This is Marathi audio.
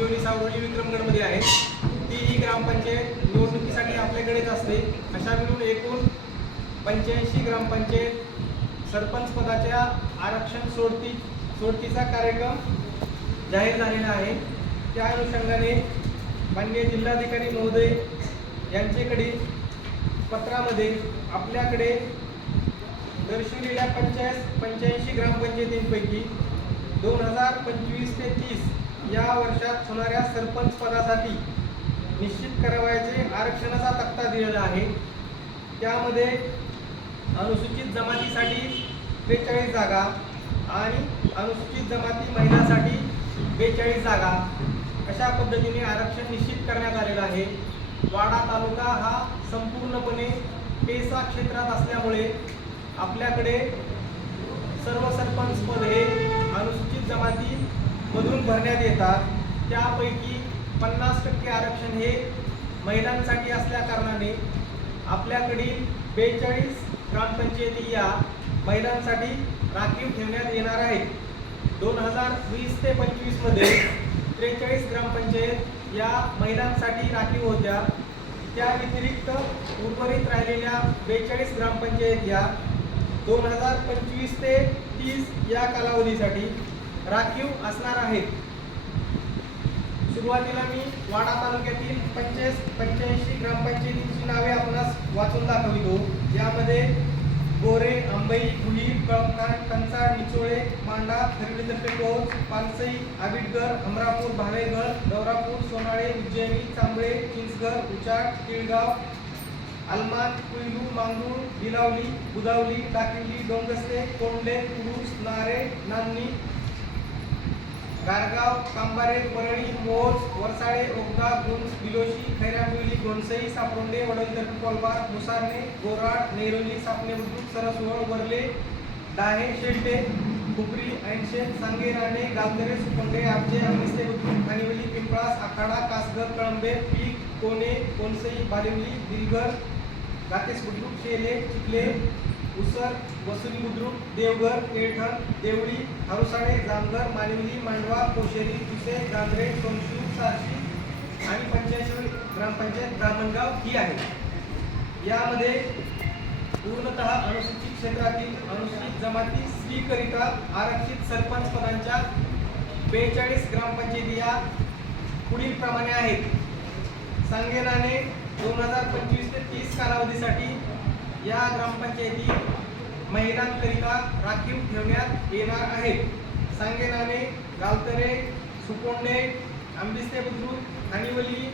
आंबिवली सावरली विक्रमगडमध्ये आहे. ती ही ग्रामपंचायत निवडणुकीसाठी आपल्याकडेच असते. अशा मिळून एकूण पंच्याऐंशी ग्रामपंचायत सरपंच पदाच्या आरक्षण सोडती सोडतीचा कार्यक्रम जाहीर झालेला आहे. त्या अनुषंगाने माननीय जिल्हाधिकारी महोदय यांच्याकडे पत्रामध्ये आपल्याकडे दर्शवलेल्या पंचायत पंच्याऐंशी ग्रामपंचायतींपैकी दोन हजार पंचवीस ते तीस या वर्षात होणाऱ्या सरपंच पदासाठी निश्चित करावयाचे आरक्षणाचा तक्ता दिलेला आहे. त्यामध्ये अनुसूचित जमातीसाठी बेचाळीस जागा आणि अनुसूचित जमाती महिलांसाठी बेचाळीस जागा. अशा पद्धतीने आरक्षण निश्चित करण्यात आलेलं आहे. वाडा तालुका हा संपूर्णपणे पेसा क्षेत्रात असल्यामुळे आपल्याकडे सर्व सरपंच पद हे मधून भरण्यात येतात. त्यापैकी पन्नास टक्के आरक्षण हे महिलांसाठी असल्या कारणाने आपल्याकडील बेचाळीस ग्रामपंचायती या महिलांसाठी राखीव ठेवण्यात येणार आहेत. दोन हजार वीस ते पंचवीसमध्ये त्रेचाळीस ग्रामपंचायत या महिलांसाठी राखीव होत्या. त्या व्यतिरिक्त उर्वरित राहिलेल्या बेचाळीस ग्रामपंचायत या दोन हजार पंचवीस ते तीस या कालावधीसाठी राखीव असणार आहेत. सुरुवातीला मी वाडा तालुक्यातील पंचायत पंच्याऐंशी ग्रामपंचायतीची नावे आपणास वाचून दाखवितो. यामध्ये गोरे आंबई गुढी कळमखान कंचाड निचोळे मांडा खर्डीतर्फे कोच पानसई आबिटगर अमरापूर भावेघर गौरापूर सोनाळे उज्जैनी चांबळे चिंचघर उचाट तिळगाव अलमान कुयलू मांगरूळ बिलावली बुदावली टाकिवली डोंगस्ते कोंडले कुरुस नारे नांदणी गारगाव कांबारे परळी मोज वरसाळे ओगदा गुंज बिलोशी खैराबिवली गोनसई सापरोंडे वडोदर कोलबार मुसारणे गोराड नेरोली सापणे बुद्रुक सरसवळ वरले डाहे शेलटे खुपरी ऐनशेन सांगे राणे गालदरे सुपंडे आबजे अमिस्ते बुद्रुक खानिवली पिंपळास आखाडा कासगर कळंबे पीक कोणे कोणसई बालिवली दिलगर राकेश बुद्रुक शेले चिखले उसर वसुली बुद्रुक देवघर पेठण देवळी हरुसाळे जामघर मानिवली मांडवा कोशेरी दुसे गांधरे सोमशू सारशी आणि पंच्याऐंशी ग्रामपंचायत ब्राह्मणगाव ही आहे. यामध्ये पूर्णतः अनुसूचित क्षेत्रातील अनुसूचित जमाती स्त्रीकरिता आरक्षित सरपंच पदांच्या बेचाळीस ग्रामपंचायती या पुढील प्रमाणे आहेत. सांगेनाने दोन हजार पंचवीस ते तीस कालावधीसाठी या ग्रामपंचायती महिलांकरिता राखीव ठेवण्यात येणार आहेत. सांगेनाने गावतरे सुकोंडे आंबिस्ते बुद्रुक खानिवली